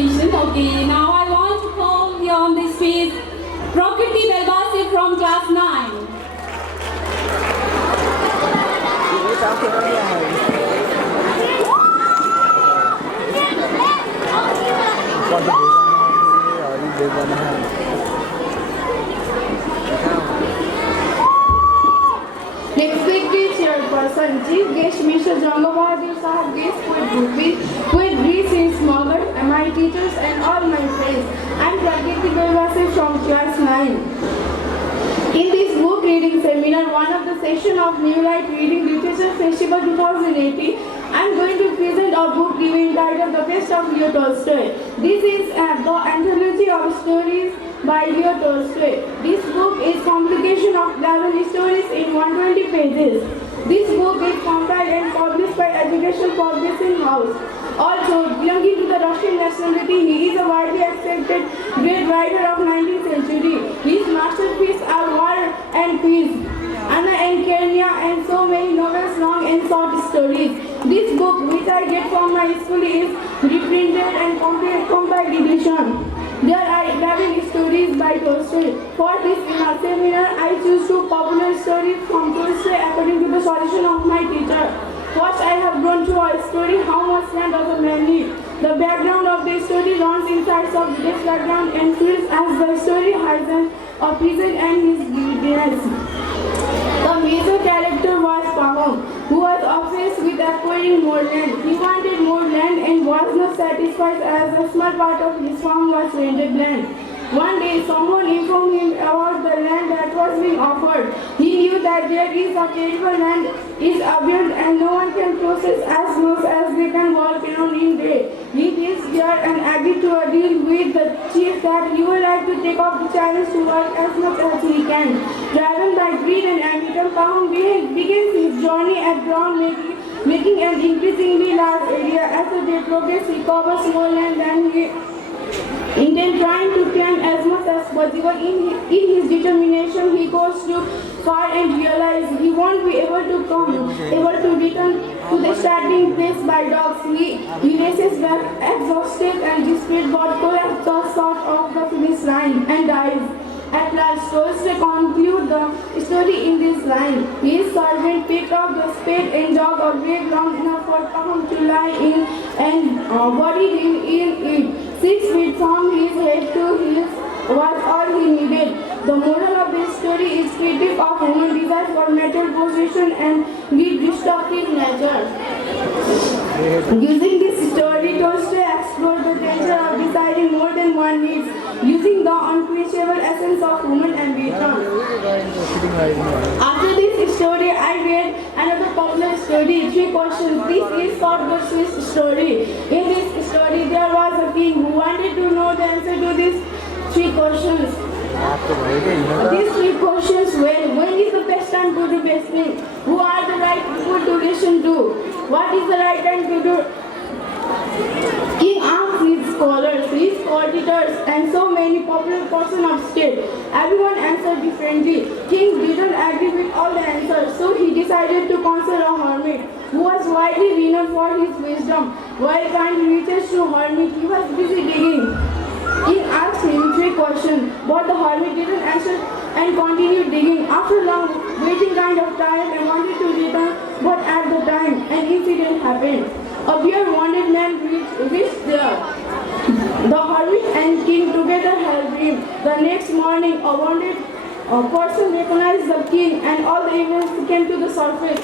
presentation. Okay, now I want to call here on the stage Prakriti from class 9. Respected chairperson, Chief Guest Mr. Jangabahadur Sahab, guest poet Greece in Smagar, and my teachers and all my friends. I am Prakriti from class 9. In this book reading seminar, one of the session of New Light Reading Literature Festival 2018, I am going to present a book review entitled The Best of Leo Tolstoy. This is the anthology of stories by Leo Tolstoy. This book is compilation of 11 stories in 120 pages. This book is compiled and published by Educational Publishing House. Also, belonging to the Russian nationality, he is a widely accepted great writer of 19th century. His masterpieces are War and Peace, Anna and Kenya, and so many novels, long and short stories. This book, which I get from my school, is reprinted and compiled edition. There are 11 stories by Tolstoy. For this seminar, I choose 2 popular stories from Tolstoy according to the suggestion of my teacher. First, I have gone through a story, How Much Land Does a Man Need? The background of the story runs inside of this background and feels as the story has a prison and his greediness. The major character was Pahom, who was obsessed with acquiring more land. He wanted more land and was not satisfied as a small part of his farm was rented land. One day, someone informed him about the land that was being offered. He knew that there is a terrible land is abundant and no one can process as much as they can walk around in day. He is here and agreed to a deal with the chief that he would like to take up the challenge to work as much as he can. Driven by greed and ambition, Pahom begins his journey at ground making an increasingly large area. As the day progresses, he covers more land than he intends, trying to climb as much as possible. In his determination, he goes too far and realizes he won't be able to return to the starting place by dogs. He races back exhausted and desperate, but collapses just short of the finish line and dies. At last, Tolstoy concludes the story in this line. His servant picked up the spade and dug a grave long enough for Pahom to lie in and buried him in it. 6 feet from his head to his was all he needed. The moral of this story is critique of human desire for material possession and the destructive nature. Using this story, Tolstoy explored the danger of desiring more than one needs, using the unquenchable essence of human ambition. After this story, I read another popular story, 3 questions. This is short but sweet story. In this story, there was a king who wanted to know the answer to these 3 questions. These 3 questions were: when is the best time to do best thing? Who are the right people to listen to? What is the right time to do? King asked his scholars, his auditors, and so many popular persons of state. Everyone answered differently. King didn't agree with all the answers, so he decided to consult a hermit who was widely renowned for his wisdom. While trying to reach to hermit, he was busy digging. King asked him 3 questions, but the hermit didn't answer and continued digging. After long waiting kind of tired and wanted to return, but at the time an incident happened. A bare-wanded man reached there. The hermit and king together helped him. The next morning, a wounded person recognized the king and all the events came to the surface.